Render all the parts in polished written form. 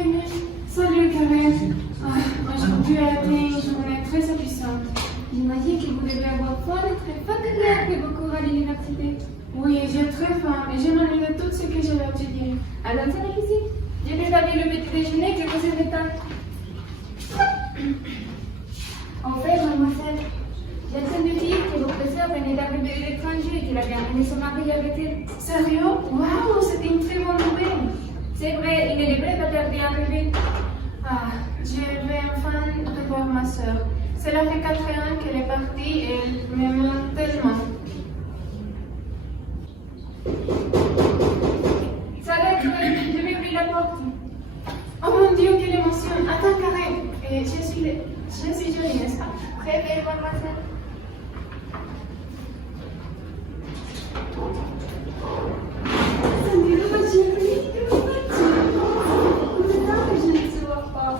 bienvenue. Salut Karen. Aujourd'hui a été une journée très épuisante. Il m'a dit que vous devez avoir faim et très fatigué après vos cours à l'université. Oui, j'ai très faim et je m'ennuie de tout ce que j'ai étudié. Alors, c'est ici. J'ai déjà vu le petit déjeuner que vous avez tard. En fait, mademoiselle, j'ai entendu dire que votre sœur venait d'arriver de l'étranger et qu'il avait amené son mari avec elle. Sérieux? Waouh, c'était une très bonne nouvelle. C'est vrai, il devrait pas tarder à arriver. Ah, je vais enfin revoir ma sœur. Cela fait 4 ans qu'elle est partie et elle me manque tellement. Salut, je vais ouvrir la porte. Oh mon Dieu, quelle émotion! Attends, Karen, je suis jolie, n'est-ce pas? Très belle, mademoiselle. Salut ma chérie, comment vas-tu? Comment que je ne te vois pas?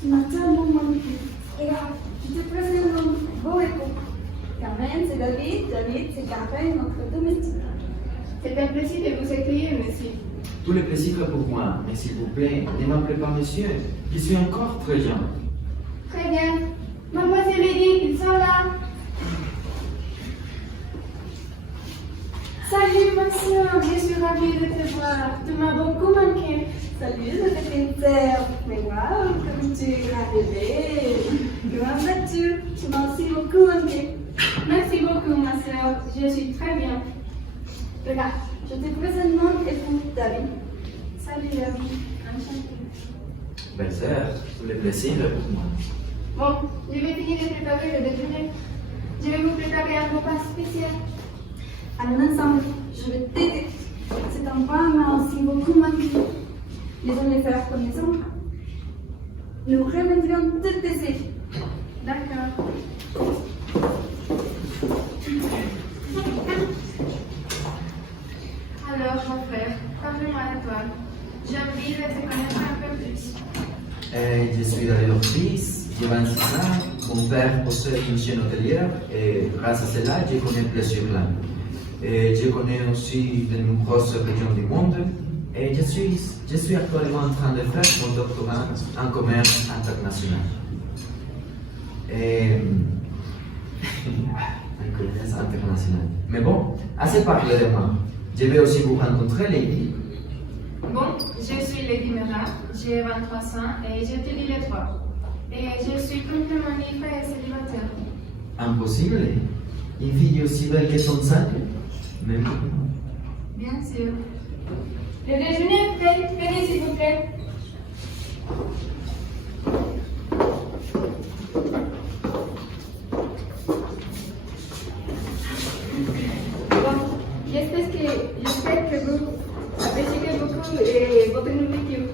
Tu m'as tellement manqué. Regarde, je te présente mon beau époux. Karen, c'est David, David, c'est Karen, notre domestique. C'est un plaisir de vous accueillir, monsieur. Tout le plaisir est pour moi, mais s'il vous plaît, ne m'appelez pas monsieur. Je suis encore très jeune. Très bien. Mademoiselle Edith, ils sont là. Salut, ma soeur, je suis ravie de te voir. Tu m'as beaucoup manqué. Salut, je te princesse. Mais waouh, comme tu es arrivée. Comment vas-tu? Tu m'as aussi beaucoup manqué. Merci beaucoup, ma soeur. Je suis très bien. Regarde, je te présente mon époux David. Salut, David. Enchantée. Belle-sœur, tout le plaisir est pour moi. Bon, je vais finir de préparer le déjeuner. Je vais vous préparer un repas spécial. Allons ensemble, je vais t'aider. Cet endroit m'a aussi beaucoup manqué. Les hommes les faire connaissance. Nous reviendrons tout de suite. D'accord. Alors, mon frère, parle-moi de toi. J'ai envie de te connaître un peu plus. Je suis David Ortiz, j'ai 26 ans. Mon père possède une chaîne hôtelière et grâce à cela, je connais plusieurs langues. Je connais aussi de nombreuses régions du monde et je suis actuellement en train de faire mon doctorat en commerce international. En commerce international. Mais bon, assez parlé de moi. Je vais aussi vous rencontrer, Lady. Bon, je suis Lady Mera, j'ai 23 ans et j'étudie le droit. Et je suis complètement libre et célibataire. Impossible. Une fille aussi belle que son sac. Même. Bien sûr. Le déjeuner est prêt. Venez, s'il vous plaît. Bon, j'espère que vous appréciez beaucoup votre nourriture.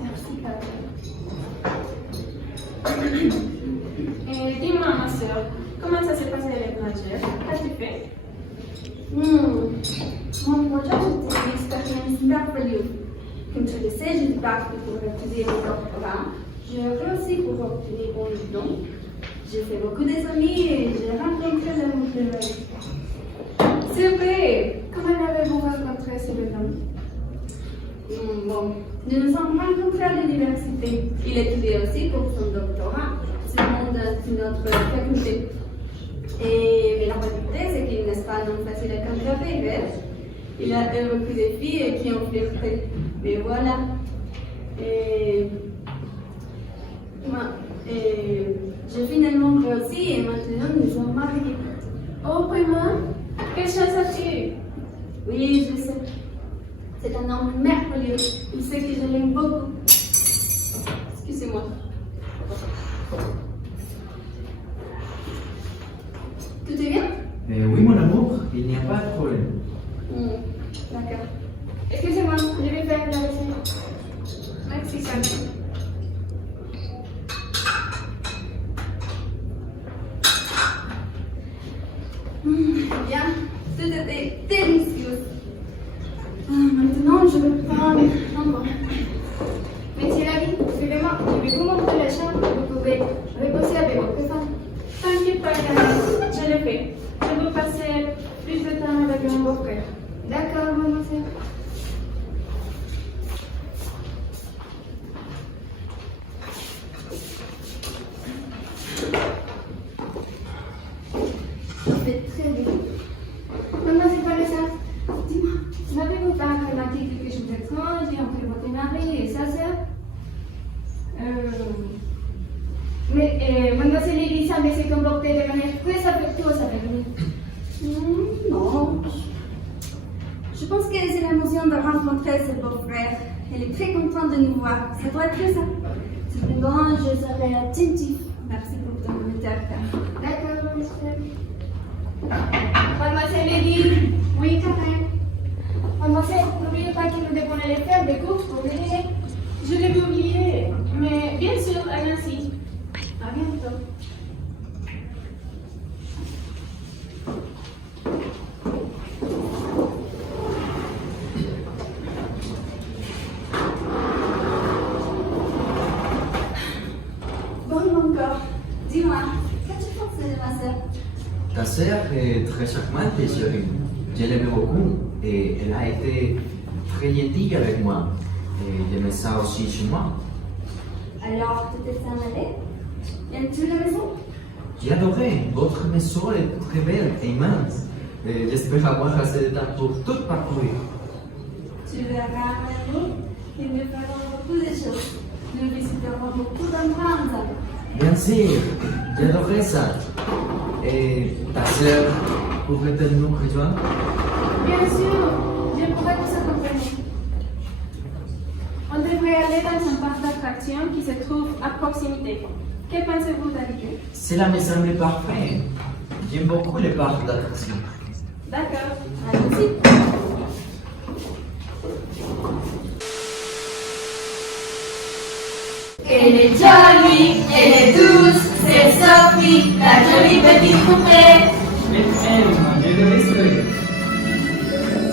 Merci, Karen. Dis-moi, ma soeur, comment ça s'est passé à l'étranger? Qu'as-tu fait? Mon projet, c'était une expérience merveilleuse. Comme tu le sais, j'ai parti pour étudier mon doctorat. J'ai réussi pour obtenir mon diplôme. J'ai fait beaucoup d'amis et j'ai rencontré l'amour de ma vie. C'est vrai. Comment avez-vous rencontré ce jeune homme? Bon, nous nous sommes rencontrés à l'université. Il étudiait aussi pour son doctorat. C'est notre faculté. Et la vérité, c'est qu'il n'est pas non facile à cambrioler, verge. Il a eu beaucoup de filles qui ont flirté. Mais voilà. J'ai finalement réussi et maintenant nous sommes mariés. Oh, vraiment? Quelle chance as-tu eu? Oui, je sais. C'est un homme merveilleux. Il sait que je l'aime beaucoup. Excusez-moi. Tout est bien? Oui, mon amour, il n'y a pas de problème. D'accord. Excusez-moi, je vais faire la vaisselle. Merci, Karen. Bien, tout était délicieux. Maintenant, je vais prendre un bain. Monsieur David, suivez-moi, je vais vous montrer la chambre où vous pouvez reposer avec votre femme. T'inquiète pas, Karen, je le fais. Je veux passer plus de temps avec mon beau-frère. D'accord, mademoiselle? Mademoiselle Elisa mais s'est comportée de manière très affectueuse avec nous. Non. Je pense que c'est l'émotion de rencontrer ce beau-frère. Elle est très contente de nous voir. Ça doit être ça. Cependant, je serai attentif. Merci pour ton commentaire. D'accord, mademoiselle. Mademoiselle Edith. Oui, Karen. Mademoiselle, n'oubliez pas que nous devons aller faire des courses pour le dîner. Je l'ai oublié, mais bien sûr, à Nancy. À bientôt. Bon encore. Dis-moi, qu'as-tu pensé de ma sœur? Ta sœur est très charmante, chérie. Je l'aimais beaucoup et elle a été très gentille avec moi. Et j'aimais ça aussi chez moi. Alors, tu t'es s'en allé? Aimes-tu la maison? J'ai adoré. Votre maison est très belle et immense. Et j'espère avoir assez de temps pour tout parcourir. Tu verras, Manu, que nous ferons beaucoup de choses. Nous visiterons beaucoup d'endroits ensemble. Bien sûr, j'adorais ça. Et ta sœur pourrait-elle nous rejoindre? Bien sûr, je pourrais vous accompagner. On devrait aller dans un parc d'attractions qui se trouve à proximité. Que pensez-vous d'arriver? Cela me semble parfait. J'aime beaucoup les parcs d'attractions. D'accord. Allons-y. Elle est jolie, elle est douce, c'est Sophie, la jolie petite poupée.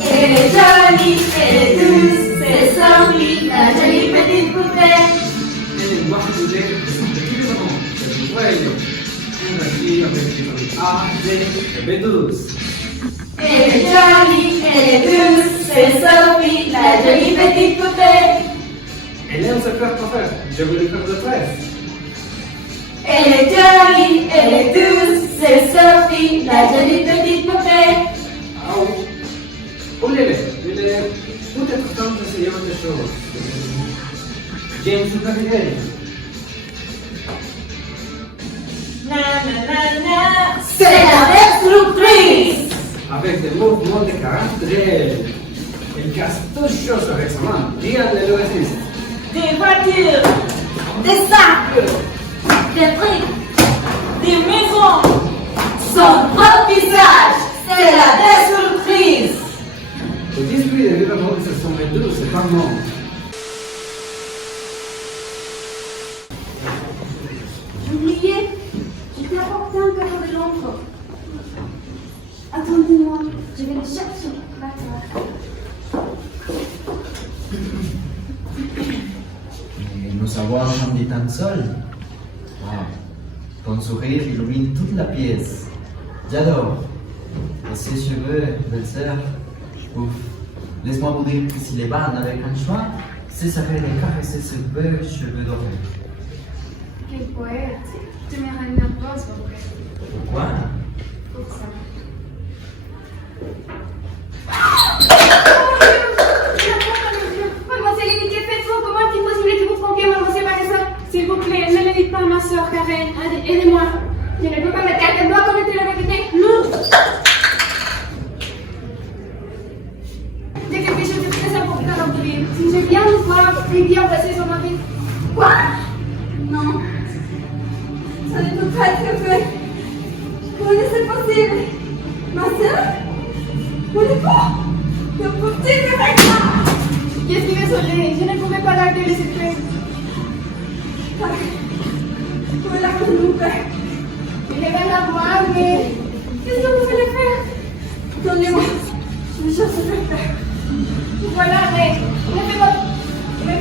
Elle est jolie, elle est douce, c'est Sophie, la jolie petite poupée. Elle est jolie, elle est douce, c'est Sophie, la jolie petite poupée. Elle aime se faire faire. Je veux lui faire de tresse. Elle est jolie, elle est douce, c'est Sophie, la jolie petite poupée. Ah oui. Il est peut-être temps d'essayer autre chose. James ou Gabriel. C'est la belle surprise. Avec des mouvements de caractère. Il casse toutes choses avec sa main. Regarde le résiste. Des voitures, des sacs, des briques, des maisons. Son propre visage, c'est la belle surprise. Le esprit de vivre monde se sont doux, c'est pas non. J'oubliais. Je t'ai apporté un cadeau de Londres. Attendez-moi, je vais le chercher. D'accord. Et nous avons un petit temps seul. Wow. Ton sourire illumine toute la pièce. J'adore. Et ces cheveux, belle-sœur, ouf. Laisse-moi vous dire que si les bandes avec un choix, ce serait de caresser ces beaux cheveux dorés. Quel poète. Tu me rends nerveuse, mon frère. Pourquoi? Pour ça. Mademoiselle Edith, que faites-vous? Comment est-il possible que vous trompiez mademoiselle Vanessa? S'il vous plaît, ne le dites pas à ma soeur Karen. Aidez-moi. Je ne peux pas me taire. Elle doit commettre la vérité. Non. J'ai quelque chose de très important à vous dire. Si je viens vous voir, et bien passer son mari. Quoi? Non. Ça ne peut pas être fait. Comment est-ce possible? Ma sœur? Mon époux? Ne peut-il me faire ça? Je suis désolée, je ne pouvais pas garder le secret. Où est la cause de mon père? Il est bien à voir, mais qu'est-ce que vous allez faire? Donnez-moi. Je cherche à faire. Voilà, mais ne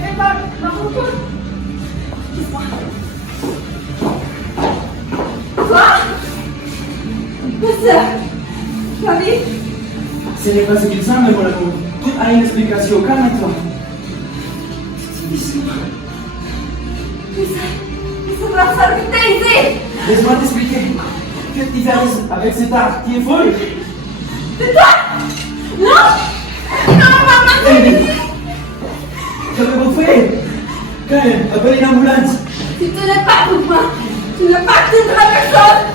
fais pas ma pourquoi? Dis-moi. Quoi? Ma sœur? Ma vie? Ce n'est pas ce qu'il semble, mon amour. Tout a une explication. Calme-toi. Dis-moi. Mais ça va s'arrêter ici! Laisse-moi t'expliquer. Quelle différence avec cet art qui est folle? C'est toi! Non! Non, maman! Qu'avez-vous fait? Karen, appelez une ambulance. Si tu n'es pas pour moi, Tu n'appartiendras à personne.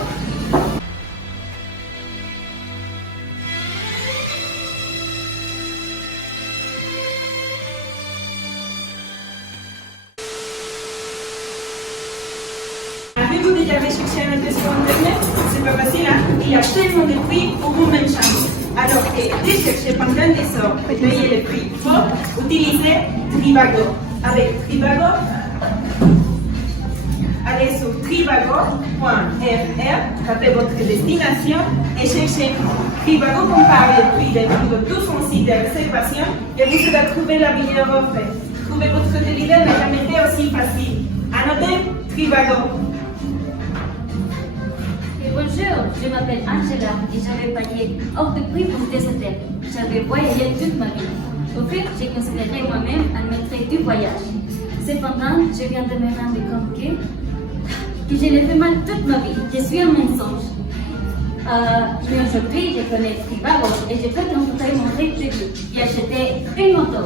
Avez-vous déjà recherché un address sur Internet? C'est pas facile, hein? Il y a tellement de prix pour une même chambre. Alors, recherchez pendant des heures, payez les prix fort, utilisez Trivago. Avec Trivago, allez sur trivago.fr, tapez votre destination et cherchez. Trivago compare les prix des prix de tout son site de réservation et vous allez trouver la meilleure offre. Trouver votre hôtel n'est jamais été aussi facile. Annotez Trivago. Bonjour, je m'appelle Angela et j'avais payé hors de prix pour des hôtels. J'avais voyagé toute ma vie. Au fait, j'ai considéré moi-même un maître du voyage. Cependant, je viens de me rendre compte que je l'ai fait mal toute ma vie. Je suis un mensonge. Mais aujourd'hui, je connais Trivago et je peux rencontrer mon rêve de vie et acheter une moto.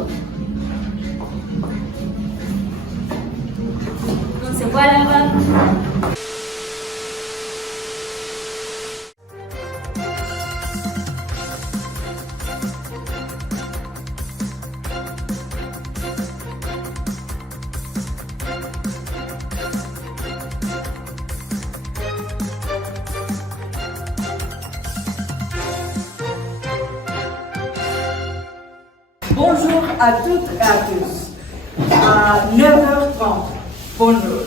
On se voit là-bas. Bonjour à toutes et à tous. À 9h30, bonjour.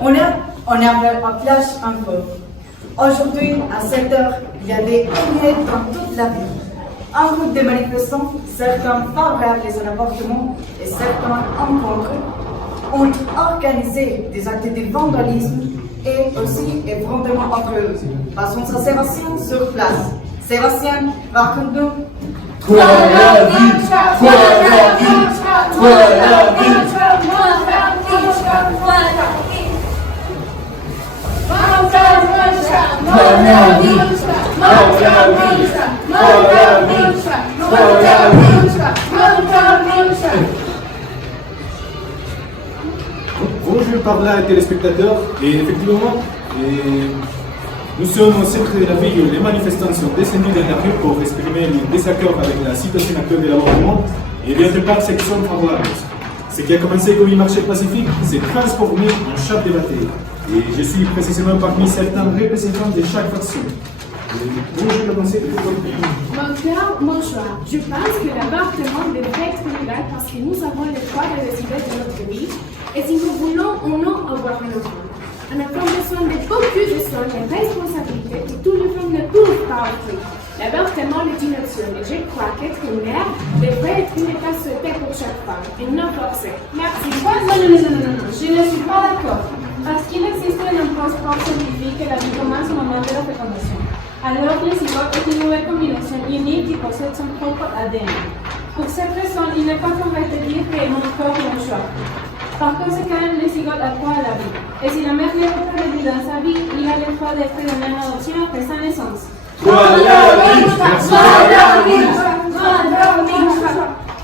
On est en plage un peu. Aujourd'hui, à 7h, il y avait une aide dans toute la ville. Un groupe de manifestants, certains favorables à l'avortement et certains en contre, ont organisé des actes de vandalisme et aussi effrontement entre eux. Passons à Sébastien sur place. Sébastien, raconte-nous. Toi la vie, toi la vie, toi la vie. Bonjour par là, téléspectateurs, et effectivement, nous sommes au centre de la ville où les manifestants sont descendus dans la rue pour exprimer le désaccord avec la situation actuelle de l'avortement et d'autre part ce qui sont favorables. Ce qui a commencé comme une marche pacifique s'est transformé en char de bataille. Et je suis précisément parmi certains représentants de chaque faction. Bonjour, le conseil de votre pays. Mon cœur, mon choix. Je pense que l'avortement devrait être légal parce que nous avons le droit de décider de notre vie et si nous voulons ou non avoir un enfant. On a besoin de beaucoup de soins et responsabilités que tous les femmes ne peuvent pas offrir. L'avortement est une option et je crois qu'être mère devrait être une étape souhaitée pour chaque femme et non forcée. Merci. Quoi? Non, je ne suis pas d'accord. Parce qu'il existe un transport scientifique que la vie commence au moment de la fécondation. Alors le zygote est une nouvelle combinaison unique qui possède son propre ADN. Pour cette raison, il n'est pas correct de dire que mon corps, mon choix. Par conséquent, le zygote a droit à la vie. Et si la mère n'est pas prévue dans sa vie, il a le droit d'être donné en adoption après sa naissance.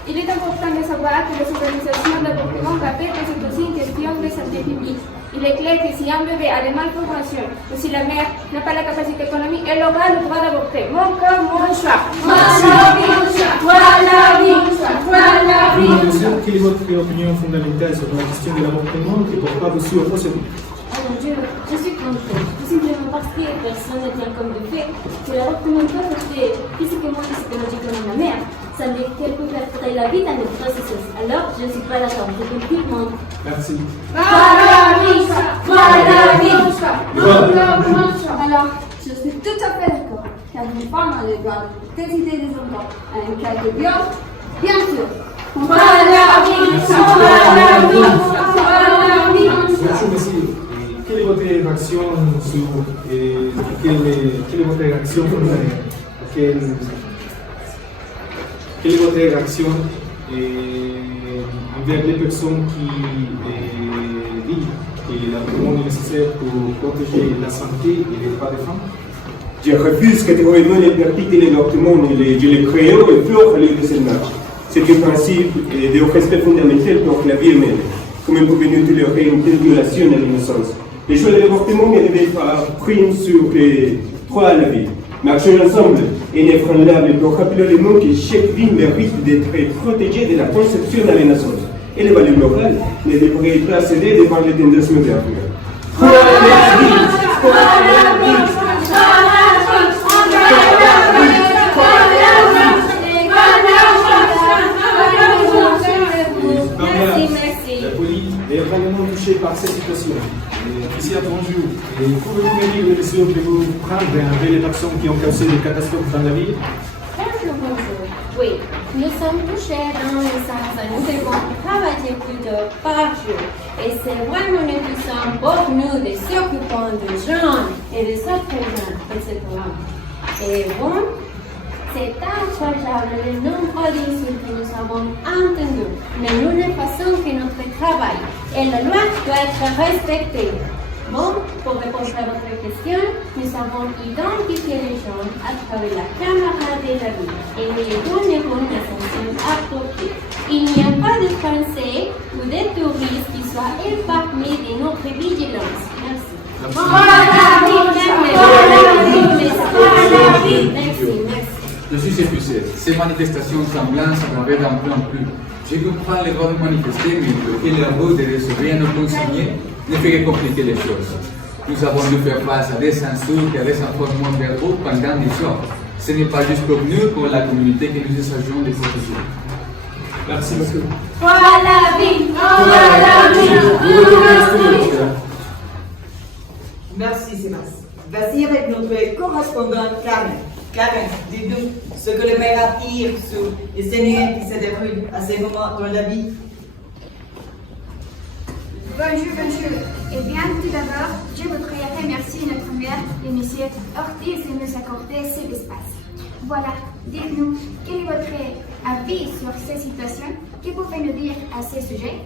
Il est important de savoir que les organisations d'avortement répètent que c'est aussi une question de santé publique. Il est clair que si un bébé a des malformations ou si la mère n'a pas la capacité économique, elle aura le droit d'avorter. Mon corps, mon choix. Quelle est votre opinion fondamentale sur la question de l'avortement et pourquoi vous aussi opposez-vous? Oh mon Dieu, je suis contre. Tout simplement parce que personne ne tient comme de fait que l'avortement peut être physiquement et psychologiquement dans la mère, sans dire qu'elle peut perdre la vie dans le processus. Alors, je ne suis pas d'accord. Je peux tout le monde. Merci. Alors, je suis tout à fait d'accord. Car une femme a le droit de décider des enfants à un cas de viol, bien sûr. Bonjour monsieur, quelle est votre réaction sur quelle est votre réaction envers les personnes qui disent que l'avortement est nécessaire pour protéger la santé et les droits des femmes? Je refuse catégoriquement les pratiques de l'avortement et je les crée et flore les musulmans. C'est un principe de respect fondamental pour la vie humaine. Comment pouvez-nous tolérer une telle violation de l'innocence? Les choix de l'avortement ne devaient pas prime sur les droits à la vie. Marcher ensemble est inébranlable pour rappeler le mot que chaque vie mérite d'être protégée de la conception à la naissance. Et les valeurs morales ne devraient pas céder devant les tendances modernes. La police est vraiment touchée par cette situation. Ici à bonjour. Et pouvez-vous me dire les mesures que vous prenez envers les personnes qui ont causé des catastrophes dans la ville? Bonjour, bonjour. Oui, nous sommes touchés dans le sens où nous devons travailler plus d'heures par jour. Et c'est vraiment nécessaire pour nous de s'occuper des jeunes et des autres jeunes, etc. Et bon, c'est incroyable le nombre d'insultes que nous avons entendus, mais nous ne faisons que notre travail et la loi doit être respectée. Bon, pour répondre à votre question, nous avons identifié les gens à travers la caméra de la ville et nous les donnerons la sanction appropriée. Il n'y a pas de Français ou de touristes qui soient épargnés de notre vigilance. Merci. Merci. Je suis épuisé. Ces manifestations semblantes s'aggravent d'un peu en plus. Je comprends le droit de manifester, mais bloquer la route et recevoir nos consignés ne fait que compliquer les choses. Nous avons dû faire face à des insultes et à des informants verbaux pendant des heures. Ce n'est pas juste pour nous, pour la communauté que nous essayons de protéger. Merci, monsieur. Voilà, vie! Merci Sébastien. Voici avec notre correspondante Karen. Karen, dis-nous ce que le maire attire sur les scénarios qui se déroulent à ces moments dans la vie. Bonjour, bonjour. Eh bien, tout d'abord, je voudrais remercier notre maire, le monsieur Ortiz, de nous accorder cet espace. Voilà, dites-nous, quel est votre avis sur ces situations? Que pouvez-vous nous dire à ce sujet?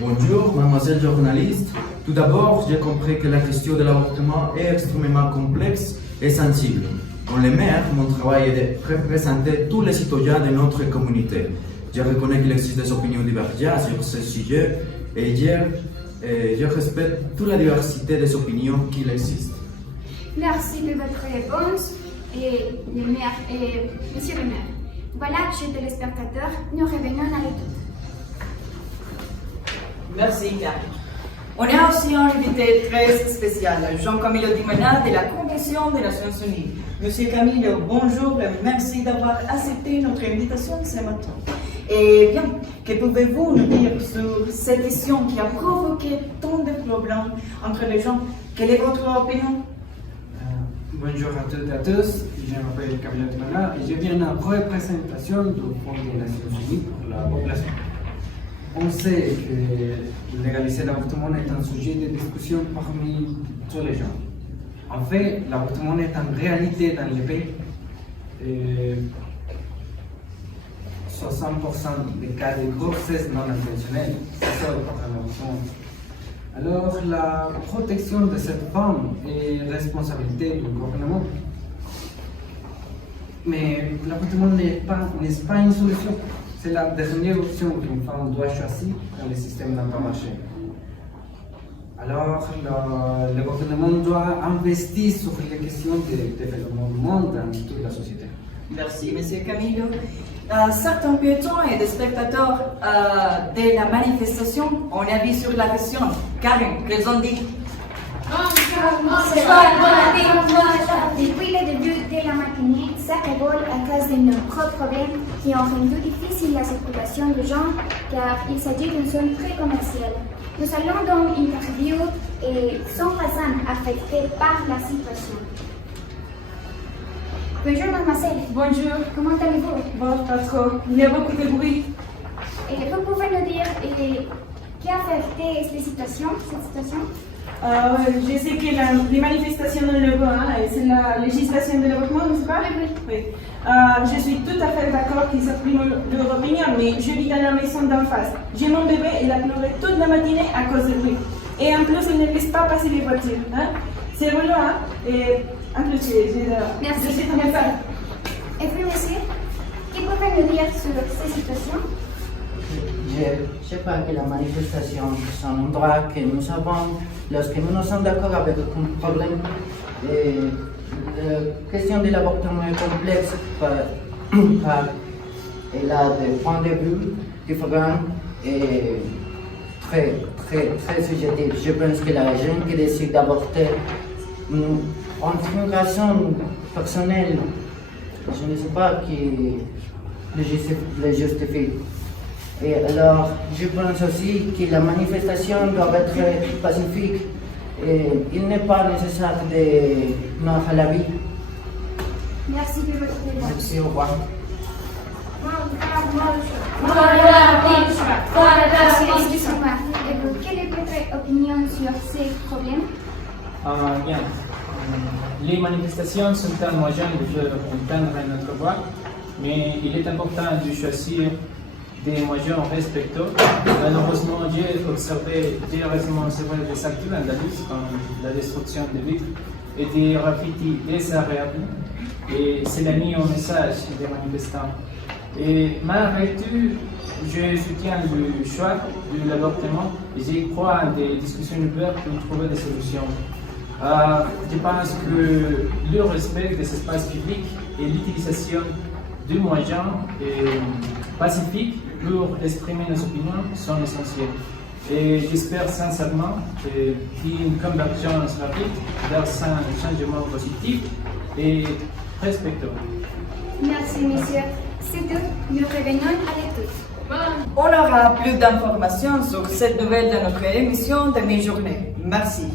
Bonjour, mademoiselle journaliste. Tout d'abord, j'ai compris que la question de l'avortement est extrêmement complexe et sensible. Dans les maires, mon travail est de représenter tous les citoyens de notre communauté. Je reconnais qu'il existe des opinions divergentes sur ce sujet et je respecte toute la diversité des opinions qu'il existe. Merci de votre réponse, et le maire et monsieur le maire. Voilà, chers téléspectateurs, nous revenons à l'étude. Merci, Karen. On a aussi un invité très spécial, Jean-Camilo Dimena de la Convention des Nations Unies. Monsieur Camilo, bonjour et merci d'avoir accepté notre invitation ce matin. Et bien, que pouvez-vous nous dire sur cette question qui a provoqué tant de problèmes entre les gens? Quelle est votre opinion? Bonjour à toutes et à tous, je m'appelle Camilo Dimena et je viens en représentation du Fonds des Nations Unies pour la population. On sait que légaliser l'avortement est un sujet de discussion parmi tous les gens. En fait, l'avortement est en réalité dans le pays. 60% des cas de grossesse non intentionnelle sortent par l'avortement. Alors, la protection de cette femme est responsabilité du gouvernement. Mais l'avortement n'est pas une solution. C'est la dernière option qu'une femme doit choisir quand le système n'a pas marché. Alors, le gouvernement doit investir sur les questions de développement du monde dans toute la société. Merci, monsieur Camilo. Certains piétons et des spectateurs de la manifestation ont avis sur la question. Karen, qu'elles ont dit? Depuis le début de la matinée, ça révolte à cause de nombreux problèmes qui ont rendu difficile la circulation des gens car il s'agit d'une zone très commerciale. Nous allons donc interviewer et 100 personnes affectées par la situation. Bonjour mademoiselle. Bonjour. Comment allez-vous? Bon, pas trop. Il y a beaucoup de bruit. Et vous pouvez nous dire qui a affecté cette situation? Je sais que les manifestations dans le Bois, c'est la législation de l'avortement, n'est-ce pas? Oui. Je suis tout à fait d'accord qu'ils expriment leur opinion, mais je vis dans la maison d'en face. J'ai mon bébé, il a pleuré toute la matinée à cause de lui. Et en plus, il ne laisse pas passer les voitures. Hein? C'est relou, hein? Et en plus, merci. Je suis très fan. Et vous, monsieur, que pouvez-nous dire sur ces situations? Je je sais pas que la manifestation, c'est un endroit que nous avons, lorsque nous sommes d'accord avec un problème, la question de l'avortement est complexe car elle a des points de vue différents et très subjectifs. Je pense que la jeune qui décide d'avorter en une raison personnelle, je ne sais pas qui le justifie. Et alors, je pense aussi que la manifestation doit être pacifique. Et il n'est pas nécessaire de mort à la vie. Merci de votre réponse. Merci, au revoir. Excusez-moi, quelle est votre opinion sur ces problèmes? Bien. Les manifestations sont un moyen de faire entendre notre voix, mais il est important de choisir des moyens respectueux. Malheureusement, j'ai observé récemment des actes vandalistes comme la destruction de vitres et des graffitis désagréables, et cela nie un message des manifestants. Et malgré tout, je soutiens le choix de l'avortement et j'y crois à des discussions ouvertes pour trouver des solutions. Je pense que le respect des espaces publics et l'utilisation de moyens pacifiques pour exprimer nos opinions sont essentiels. Et j'espère sincèrement qu'une convergence rapide vers un changement positif et respectueux. Merci, monsieur. C'est tout. Nous revenons à l'étude. On aura plus d'informations sur cette nouvelle dans notre émission de mi-journée. Merci.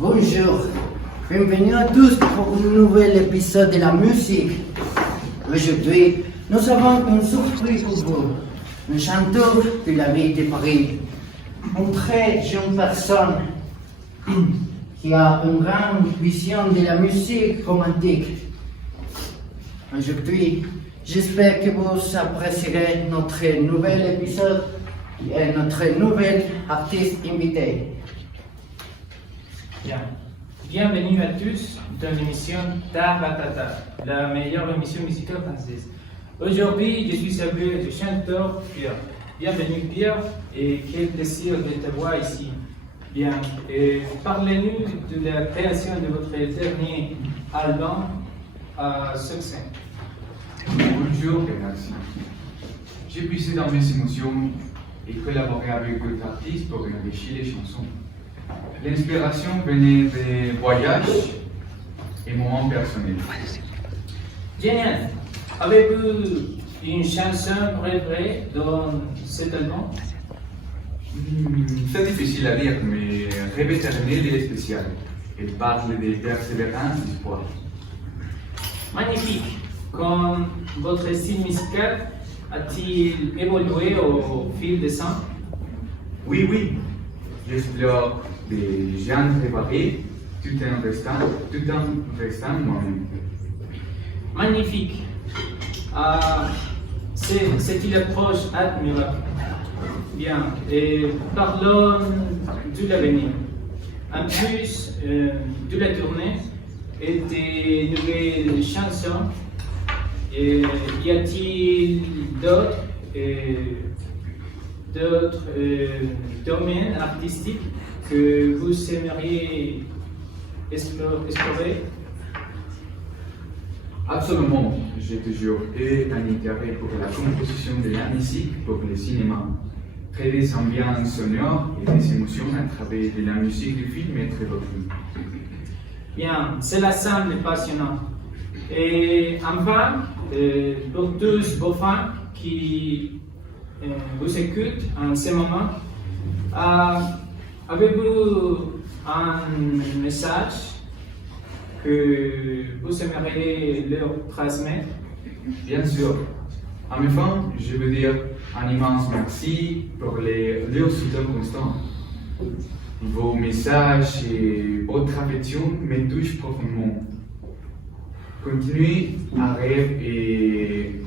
Bonjour, bienvenue à tous pour un nouvel épisode de la musique. Aujourd'hui, nous avons une surprise pour vous. Un chanteur de la ville de Paris, une très jeune personne qui a une grande vision de la musique romantique. Aujourd'hui, j'espère que vous apprécierez notre nouvel épisode et notre nouvel artiste invité. Bien. Bienvenue à tous dans l'émission Taratata, la meilleure émission musicale française. Aujourd'hui, je suis avec le chanteur Pierre. Bienvenue Pierre et quel plaisir de te voir ici. Bien, parlez-nous de la création de votre dernier album à succès. Bonjour et merci. J'ai puisé dans mes émotions et collaboré avec d'autres artistes pour enrichir les chansons. L'inspiration venait des voyages et moments personnels. Génial. Avez-vous une chanson préférée dans cet album? C'est difficile à dire, mais Rêve éternel est spécial. Elle parle de persévérance et d'espoir. Magnifique. Comme votre style musical a-t-il évolué au fil des ans? Oui. J'explore des genres variés tout en restant moi-même. Magnifique. C'est une approche admirable. Bien, et parlons de l'avenir. En plus de la tournée et des nouvelles chansons, y a-t-il d'autres domaines artistiques que vous aimeriez explorer? Absolument, j'ai toujours eu un intérêt pour la composition de la musique pour le cinéma. Créer des ambiances sonores et des émotions à travers de la musique du film est très beau. Bien, cela semble passionnant. Et enfin, pour tous vos fans qui vous écoutent en ce moment, avez-vous un message que vous aimeriez leur transmettre? Bien sûr. En mes fans, je veux dire un immense merci pour leur soutien constant. Vos messages et votre affection me touchent profondément. Continuez à rêver et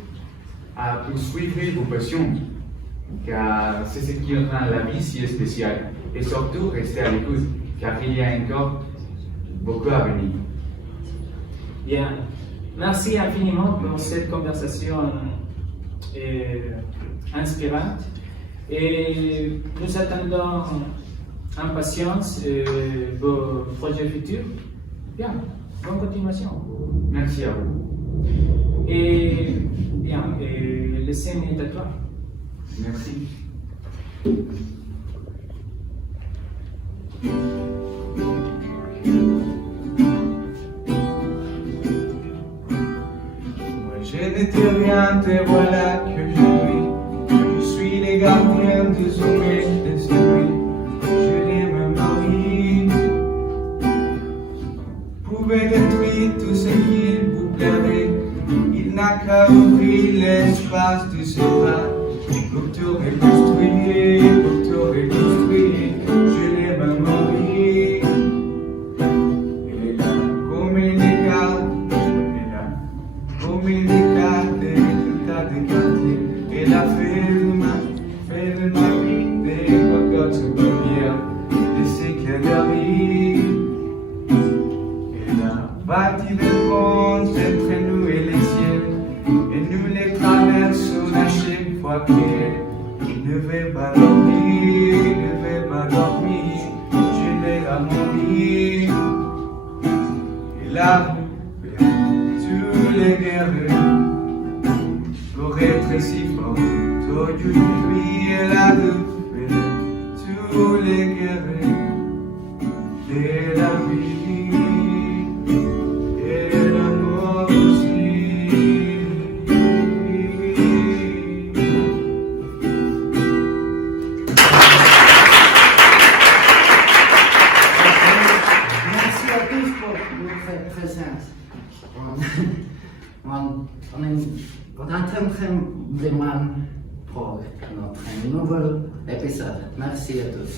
à poursuivre vos passions, car c'est ce qui rend la vie si spéciale. Et surtout, restez à l'écoute, car il y a encore beaucoup à venir. Bien, merci infiniment pour cette conversation inspirante. Et nous attendons impatience vos projets futurs. Bien, bonne continuation. Merci à vous. Et bien, le scène est à toi. Merci. Moi je n'étais rien, te voilà que je suis les gardiens de sommeil, de sommeil. Je l'aime Marie. Pouvez détruire tout ce qu'il vous plairait. Il n'a qu'à ouvrir l'espace de ses bras. Pour te reconstruire, pour te reconstruire. Je l'aime Marie. Elle est là comme une écart. Elle est là comme une écart de tas de quartiers. Elle a fait de ma vie des cocottes souvenir de ce qu'elle arrive. Elle a bâti des ponts entre nous et les cieux, et nous les traversons à chaque fois qu'il ne veut pas dormir, ne veut pas dormir. Je l'ai amorti. Elle a tous les guerriers pour être si fort. Aujourd'hui, elle a fait tous les guerriers de la vie et la mort aussi. Merci à tous pour votre présence. On est en train de demander pour notre nouvel épisode. Merci à tous.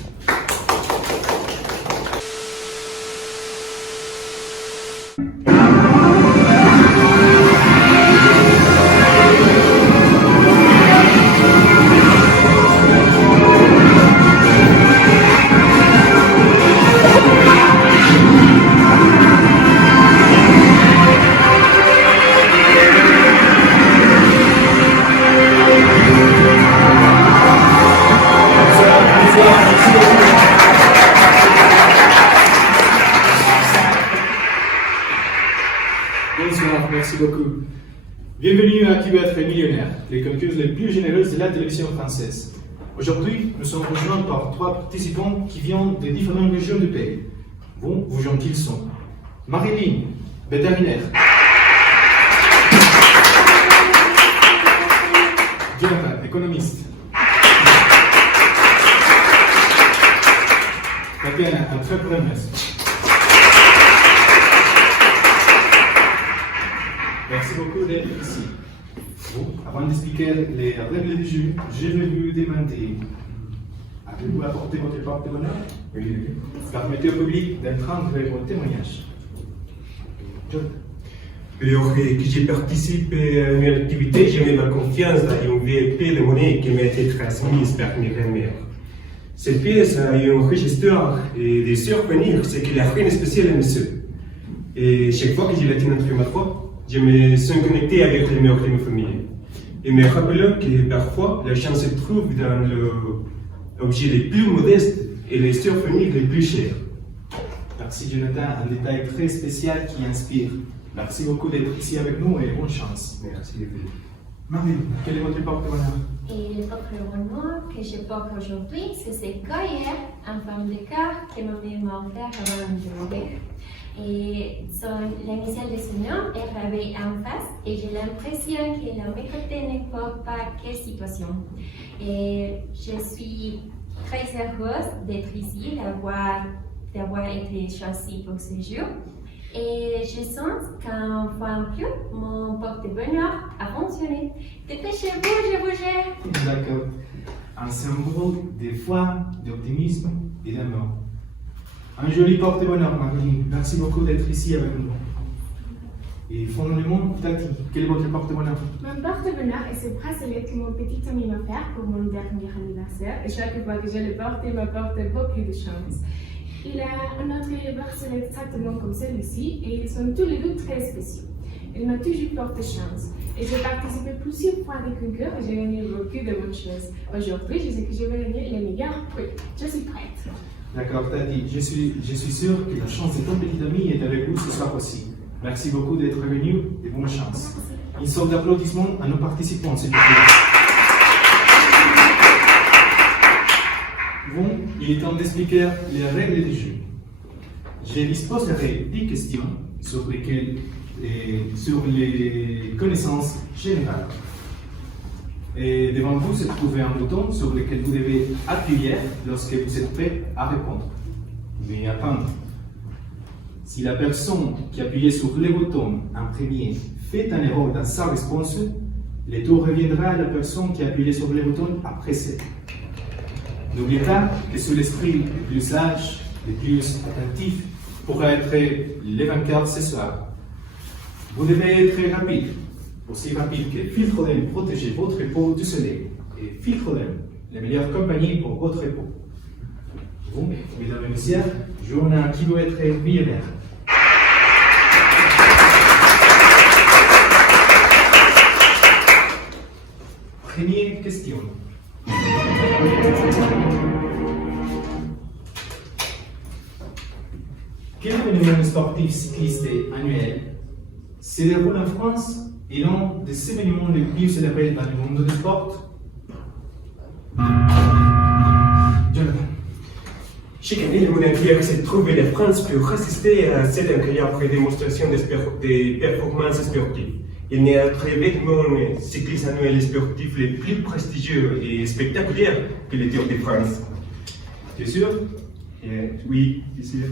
Bonsoir, merci beaucoup. Bienvenue à Qui veut être millionnaire, les concours les plus généreuses de la télévision française. Aujourd'hui, nous sommes rejoints par 3 participants qui viennent des différentes régions du pays. Bon, vous gens qu'ils sont. Marilyn, vétérinaire. Jonathan, économiste. Tatiana, entrepreneuse. Merci beaucoup d'être ici. Bon, avant d'expliquer les règles du jeu, je vais vous demander, avez-vous apporté votre porte-monnaie? Oui. Permettez au public d'entendre vos témoignages. John. Alors que j'ai participé à une activité, j'ai mis ma confiance dans une vieille pièce de monnaie qui m'a été transmise par mes grand-mères. Cette pièce a eu un registre et des souvenirs, c'est qu'il a rien de spécial à monsieur. Et chaque fois que je l'ai entendu ma foi, je me sens connecté avec les meilleurs de ma famille. Et me rappelle que parfois, la chance se trouve dans l'objet les plus modestes et les souvenirs les plus chers. Merci Jonathan, un détail très spécial qui inspire. Merci beaucoup d'être ici avec nous et bonne chance. Merci. Marie, quel est votre porte-monnaie? Et le porte-monnaie que je porte aujourd'hui, c'est ce collier en forme de cœur que ma mère m'a offert avant de mourir. Et l'initiale de son nom est gravée en face et j'ai l'impression que la méthode n'importe pas quelle situation. Et je suis très heureuse d'être ici, d'avoir été choisie pour ce jour. Et je sens qu'un fois en plus, mon porte-bonheur a fonctionné. Dépêchez-vous, je vous gère. D'accord. Un symbole de foi, d'optimisme et d'amour. Un joli porte-bonheur, Marie. Merci beaucoup d'être ici avec nous. Et fondamentalement, Tati, quel est votre porte-bonheur? Mon porte-bonheur est ce bracelet que mon petit ami m'a offert pour mon dernier anniversaire. Et chaque fois que je le porte, il m'apporte beaucoup de chance. Il a un autre bracelet exactement comme celui-ci et ils sont tous les deux très spéciaux. Il m'a toujours porté chance. Et j'ai participé plusieurs fois à des concours et j'ai gagné beaucoup de bonnes choses. Aujourd'hui, je sais que je vais gagner les meilleurs prix. Je suis prête. D'accord, Tati. Je suis sûr que la chance de ton petit ami est avec vous ce soir aussi. Merci beaucoup d'être venu et bonne chance. Une sorte d'applaudissement à nos participants, s'il vous plaît. Bon, il est temps d'expliquer les règles du jeu. Je disposerai 10 questions sur les connaissances générales. Et devant vous se trouve un bouton sur lequel vous devez appuyer lorsque vous êtes prêt à répondre. Mais attendre. Si la personne qui appuyait sur le bouton en premier fait un erreur dans sa réponse, le tour reviendra à la personne qui a appuyé sur le bouton après ça. N'oubliez pas que c'est l'esprit le plus sage, le plus attentif pourra être le vainqueur ce soir. Vous devez être rapide, aussi rapide que Filtrodem protéger votre peau du soleil et Filtrodem, la meilleure compagnie pour votre peau. Vous, mesdames et messieurs, jouons à qui veut être millionnaire. Première question. Quel événement sportif cycliste annuel se déroule en France et l'un des événements les plus célébrés dans le monde du sport? Jonathan. Chaque année, le monde entier se trouve en France pour assister à cette incroyable démonstration des performances sportives. Il n'y a autre événement cycliste annuel sportif le plus prestigieux et spectaculaire que le Tour de France. Tu es sûr? Oui, je suis sûr.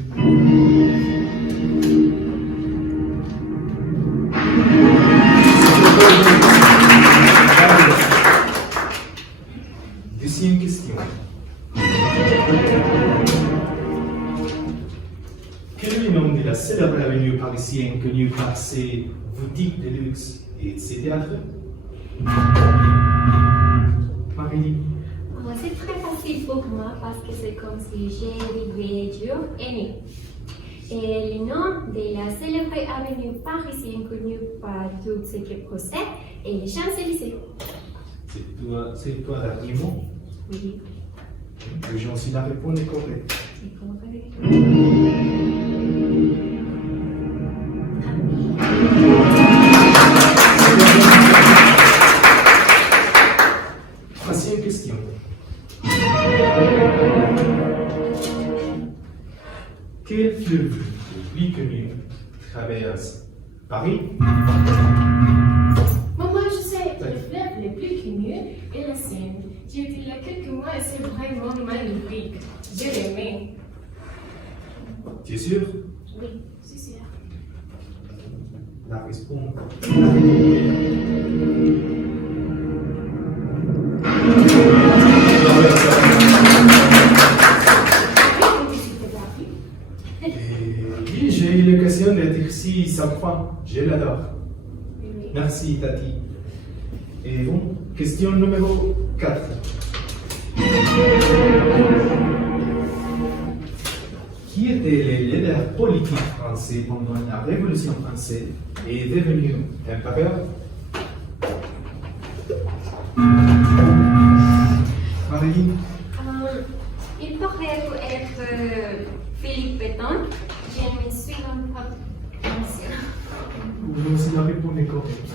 Deuxième question. Quel est le nom de la célèbre avenue parisienne connue par ses boutiques de luxe et ses théâtres? Marie. C'est très facile pour moi parce que c'est comme si j'ai vécu dur et né. Et le nom de la célèbre avenue parisienne connue par tout ce qui possède est les Champs-Élysées. C'est toi dernier mot? Oui. J'ai aussi la réponse correcte. C'est correct. Troisième question. Quel fleuve le plus connu traverse Paris? Maman, je sais, le fleuve le plus connu est la Seine. J'ai été là quelques mois et c'est vraiment magnifique. Je l'aimais. Tu es sûr? Oui, c'est sûr. La réponse. Oui, j'ai eu l'occasion d'être ici 5 fois. Je l'adore. Merci, Tati. Et bon, question numéro 4. Qui était le leader politique français pendant la Révolution française et est devenu empereur? Marie? Il pourrait être Philippe Pétain. Je me suis un peu ancien. Vous aussi la réponse est correcte.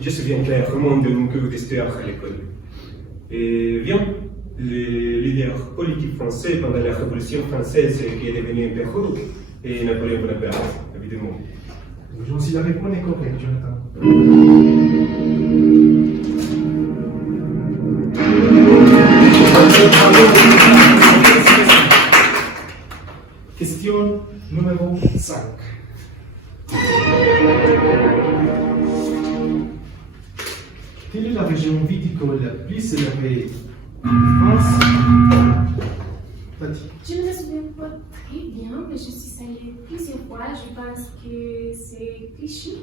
Je me souviens clairement de mon cours d'histoire à l'école. Et bien, le leader politique français pendant la Révolution française qui est devenu empereur et Napoléon Bonaparte, évidemment. J'ai aussi la réponse est correcte, Jonathan. Question numéro 5. Quelle est la région viticole la plus célèbre en France? Patti. Je ne me souviens pas très bien, mais je suis allée plusieurs fois. Je pense que c'est Clichy.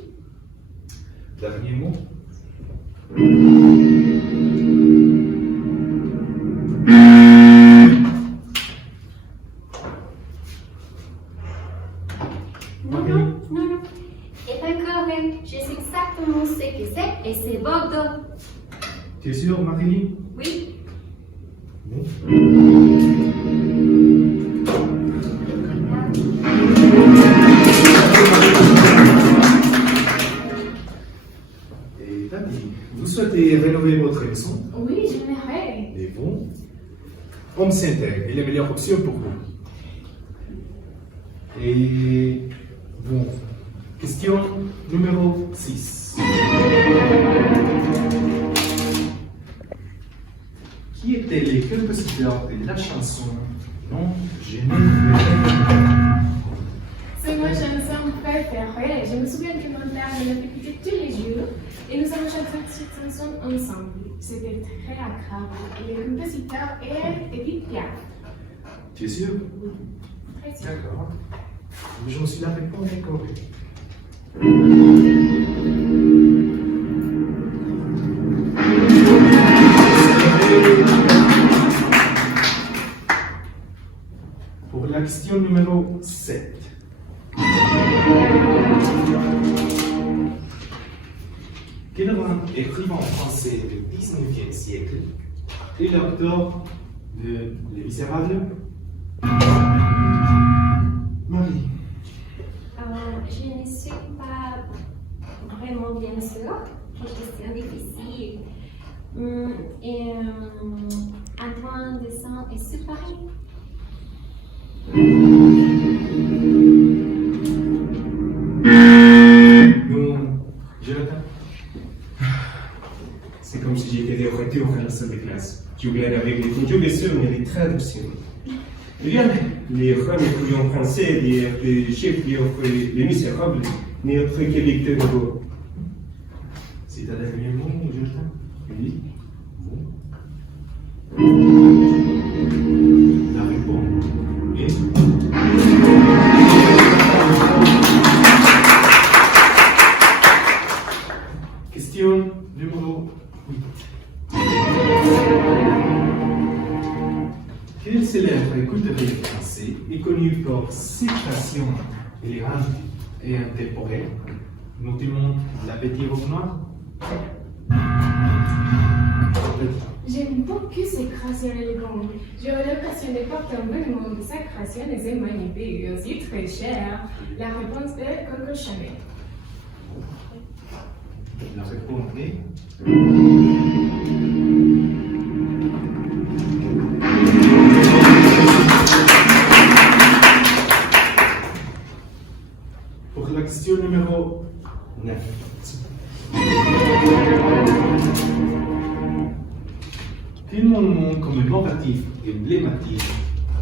Dernier mot. Non. Et pas correct. Je sais exactement ce que c'est et c'est Bordeaux. Tu es sûr, Marie? Oui. Et Tati, vous souhaitez rénover votre maison? Oui, j'aimerais. Et vous? Home Center est la meilleure option pour vous. Et bon, question numéro 6. Qui étaient les compositeurs de la chanson Non, je ne C'est ma chanson préférée. Je me souviens que mon père me l'écoutait tous les jours et nous avons chanté cette chanson ensemble. C'était très agréable. Et le compositeur est Edith Piaf. Tu es sûr? Très sûr. D'accord. Je suis la réponse correcte. Pour la question numéro 7. Quel grand écrivain français du 19e siècle est l'auteur de Les Misérables? Marie. Je ne suis pas vraiment bien sûre. Quelle question difficile. Et Antoine de Saint-Exupéry. Non, Jonathan. C'est comme si j'étais de retour à la salle de classe. Tu regardes avec les conjugations et les traductions. Bien, les grands étudiants français des chefs qui offrent Les Misérables n'est autre que Victor Hugo. C'est un dernier mot, Jonathan? Oui. La réponse est... Question numéro 8. Quel célèbre couturier français est connu pour ses créations élégantes et intemporelles, notamment la Petite Robe Noire? J'aime beaucoup ces créations élégantes. J'aurais l'impression de porter un vêtement de sa création et c'est magnifique et aussi très cher. La réponse est Coco Chanel. La réponse est... Pour la question numéro 9. Quel monument commémoratif emblématique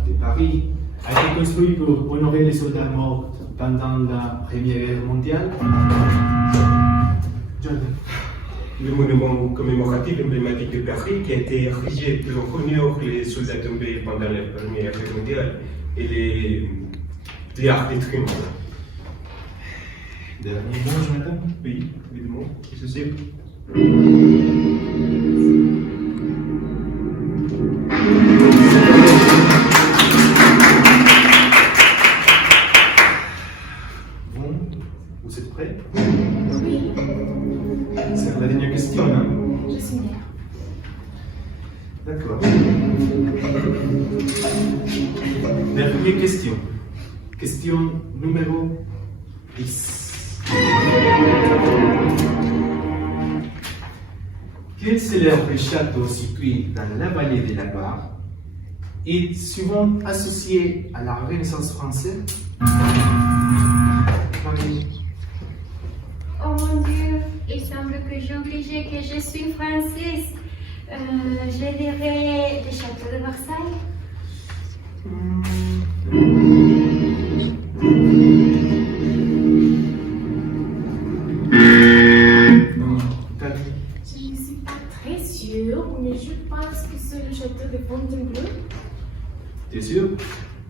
de Paris a été construit pour honorer les soldats morts pendant la Première Guerre mondiale? Le monument commémoratif emblématique de Paris qui a été érigé pour honorer les soldats tombés pendant la Première Guerre mondiale et les Arcs de Triomphe. Dernier mot, Jonathan? Oui, évidemment, je sais. Bon, vous êtes prêts? Oui. C'est la dernière question, hein? Je suis mère. D'accord. Dernière question. Question numéro 10. Quel célèbre château situé dans la vallée de la Loire est souvent associé à la Renaissance française? Marie. Oh mon Dieu, il semble que j'ai oublié que je suis française. Je dirais le château de Versailles. Je ne suis château de Fontainebleau? T'es sûr?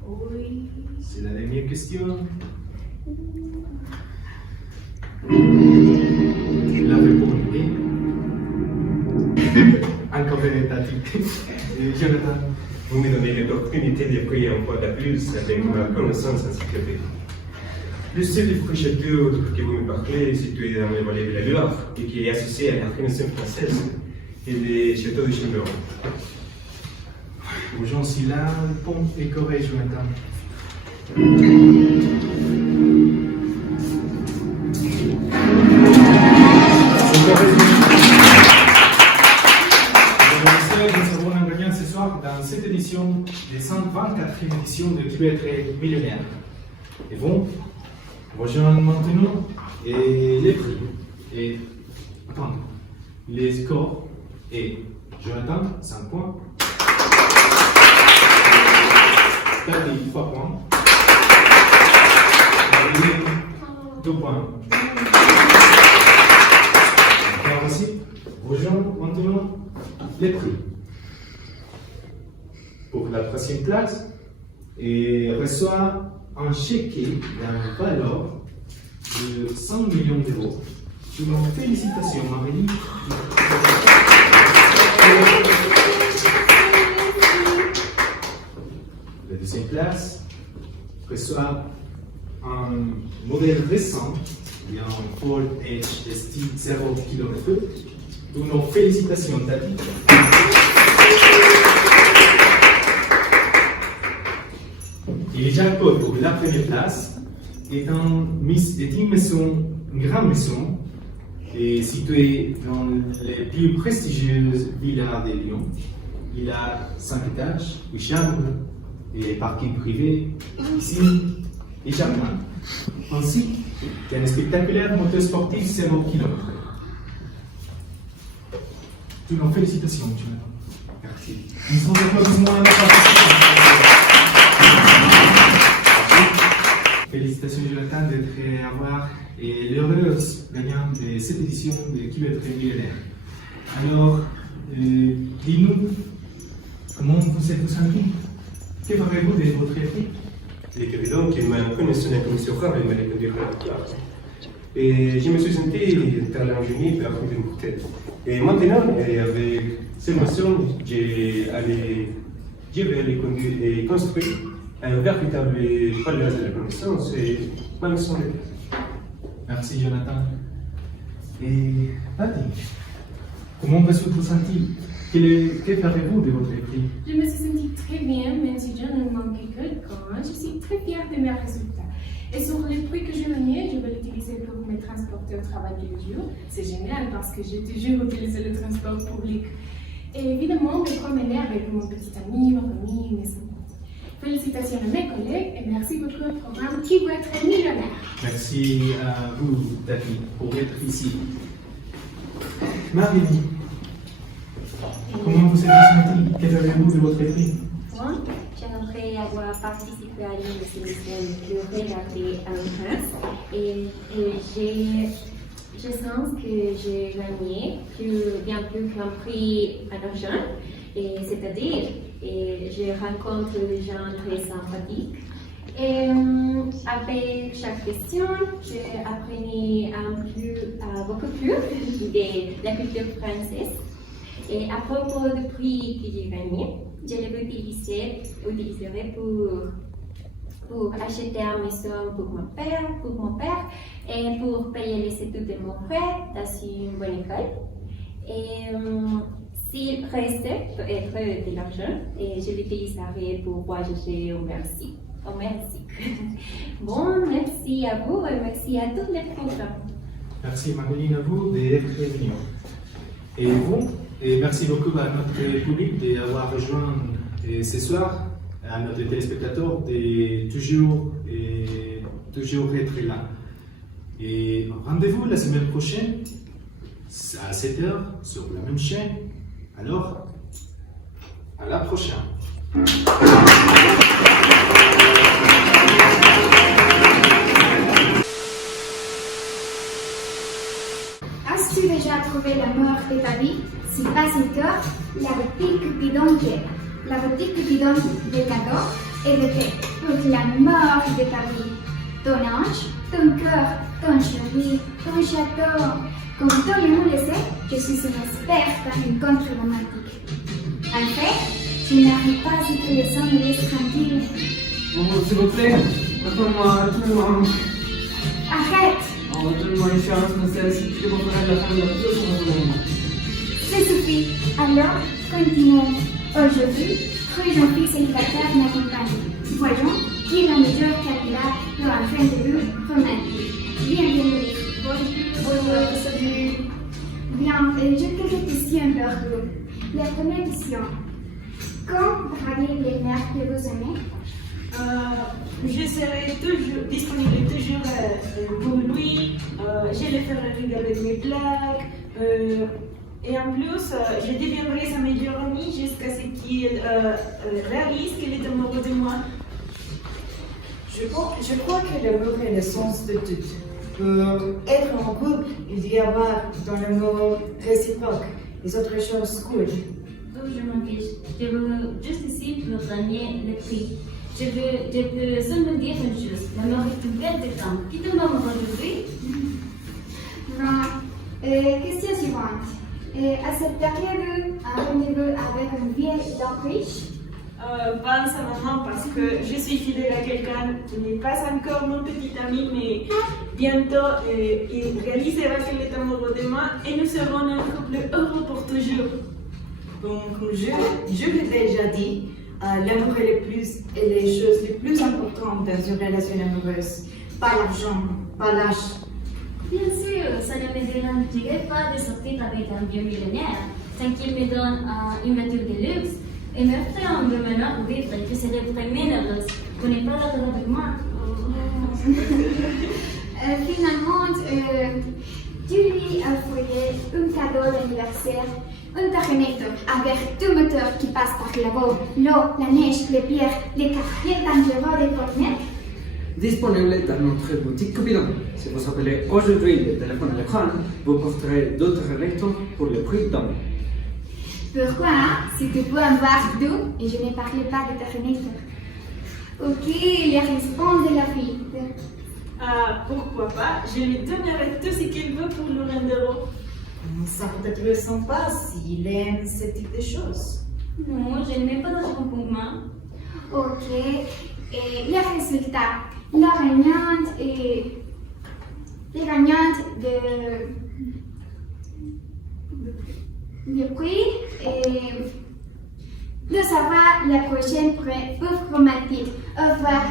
Oui. C'est la dernière question. La réponse est encore véritablement. Jonathan. Vous me donnez l'opportunité de prier un peu de plus avec ma connaissance encyclopédique. Le seul château que vous me parlez est situé dans le vallée de la Loire et qui est associé à la Renaissance française et le château de Chambord. Bonjour, si là, le pont est correct, Jonathan. Nous avons un gagnant ce soir dans cette édition des 124e édition de Qui veut être millionnaire. Et bon, rejoindre maintenant et les prix. Et attends, les scores et Jonathan, 5 points. Tati, 3 points. Marie, 2 points. Alors aussi, rejoindre maintenant les prix. Pour la troisième place, et reçoit un chèque d'un valeur de 100 millions d'euros. Je vous félicitations, Marie. La deuxième place reçoit un modèle récent, un Ford Edge ST 0 km. Toutes nos félicitations, Tati. Et le jackpot pour la première place est une maison, une grande maison, et située dans les plus prestigieuses villas de Lyon. Il a 5 étages, une chambre et parking privé, piscine et jardin, ainsi qu'un spectaculaire moteur sportif 0 km. Toutes nos félicitations, Jonathan. Merci. Nous avons des applaudissements à notre participants. Félicitations, Jonathan, d'être avoir et l'heureuse gagnante de cette édition de Qui veut être millionnaire. Alors, dis-nous, comment vous êtes senti? Que ferez-vous de votre prix? Il est évident qu'il m'a connu comme surfeur et m'a répondu à la victoire. Et je me suis senti talent génie par une de tête. Et maintenant, avec ces notions, je vais aller construire un véritable palace de la connaissance et ma maison de classe. Merci, Jonathan. Et Patty, comment vous senti? Que ferez-vous de votre prix? Je me suis sentie très bien, même si je ne manquais que de temps. Je suis très fière de mes résultats. Et sur les prix que j'ai gagnés, je vais l'utiliser pour me transporter au travail tous les jours. C'est génial parce que j'ai toujours utilisé le transport public. Et évidemment, me promener avec mon petit ami, ma famille, mes amis. Félicitations à mes collègues et merci beaucoup au programme Qui veut être millionnaire. Merci à vous, Tati, pour être ici. Marie, comment vous êtes senti? Que ferez-vous de votre prix? Moi, j'aimerais avoir participé à l'une de ces missions plus regardées en France et je sens que j'ai gagné bien plus qu'un prix en argent, c'est-à-dire je rencontre des gens très sympathiques. Et avec chaque question, j'ai appris beaucoup plus de la culture française. Et à propos du prix que j'ai gagné, je l'utiliserai pour acheter une maison pour mon père et pour payer les études de mon frère dans une bonne école. Et s'il reste peut-être de l'argent, je l'utiliserai pour voyager au Mexique. Bon, merci à vous et merci à tous les programmes. Merci Marilyn à vous d'être venue. Et vous, et merci beaucoup à notre public d'avoir rejoint ce soir, à notre téléspectateurs de toujours être là. Et rendez-vous la semaine prochaine à 7h sur la même chaîne. Alors, à la prochaine. As-tu déjà trouvé l'amour de ta vie? Si pas encore, la boutique Cupidon t'aide. La boutique Cupidon des cadeaux est faite pour l'amour de ta vie. Ton ange, ton cœur, ton chéri, ton château. Comme tout le monde le sait, je suis une experte en rencontres romantiques. En fait, je n'arrive pas à ce que les hommes me laissent tranquille. Maman, s'il vous plaît, attends-moi. Arrête! Oh, donne-moi une chance, ne cesse, je vais faire la fin de la vie pour un moment. Ça suffit. Alors, continuons. Aujourd'hui, trois gentils célibataires m'accompagnent. Voyons qui est le meilleur candidat pour un fin de vue romantique. Bienvenue. Bonjour, salut. Bien, je te réfléchis un peu. La première question. Quand draguer les mères que vous aimez? Je serai toujours disponible pour lui. Je le ferai rire avec mes blagues. Et en plus, je deviendrai sa meilleure amie jusqu'à ce qu'il réalise qu'il est amoureux de moi. Je crois que l'amour est le sens de tout. Pour être en couple, il doit y avoir dans l'amour réciproque. Les autres choses cool. Oh, je m'en fiche. Je veux juste ici pour gagner le prix. Je peux seulement dire une chose. L'amour est une belle détente. Qui te m'amoureux aujourd'hui? Bon, question suivante. À cette période, un rendez-vous avec une vieille dame riche? Pas en ce moment parce que je suis fidèle à quelqu'un qui n'est pas encore mon petit ami, mais bientôt il réalisera qu'il est amoureux de moi et nous serons un couple heureux pour toujours. Donc, je l'ai déjà dit, l'amour est les choses les plus importantes dans une relation amoureuse. Pas l'argent, pas l'âge. Bien sûr, ça ne me dérangerait pas de sortir avec un vieux millionnaire sans qu'il me donne une voiture de luxe et me ferait un beau manoir pour vivre. Je serais vraiment heureuse. Vous n'êtes pas d'accord avec moi? Finalement, tu lui as offert un cadeau d'anniversaire, un Terminator avec deux moteurs qui passent par là-bas, l'eau, la neige, les pierres, les quartiers dangereux des Fortnite. Disponible dans notre boutique Cupidon. Si vous appelez aujourd'hui le téléphone à l'écran, vous porterez d'autres électrons pour le prix d'un. Pourquoi? Si tu peux en voir deux, et je ne parlais pas de Terminator. Ok, les réponses de la fille. Pourquoi pas? Je lui donnerai tout ce qu'il veut pour le rendre. Ça peut être sympa s'il aime ce type de choses. Non, je n'aime pas d'argent pour moi. Ok, et les résultats. La gagnante de prix et de savoir la prochaine preuve romantique. Au revoir.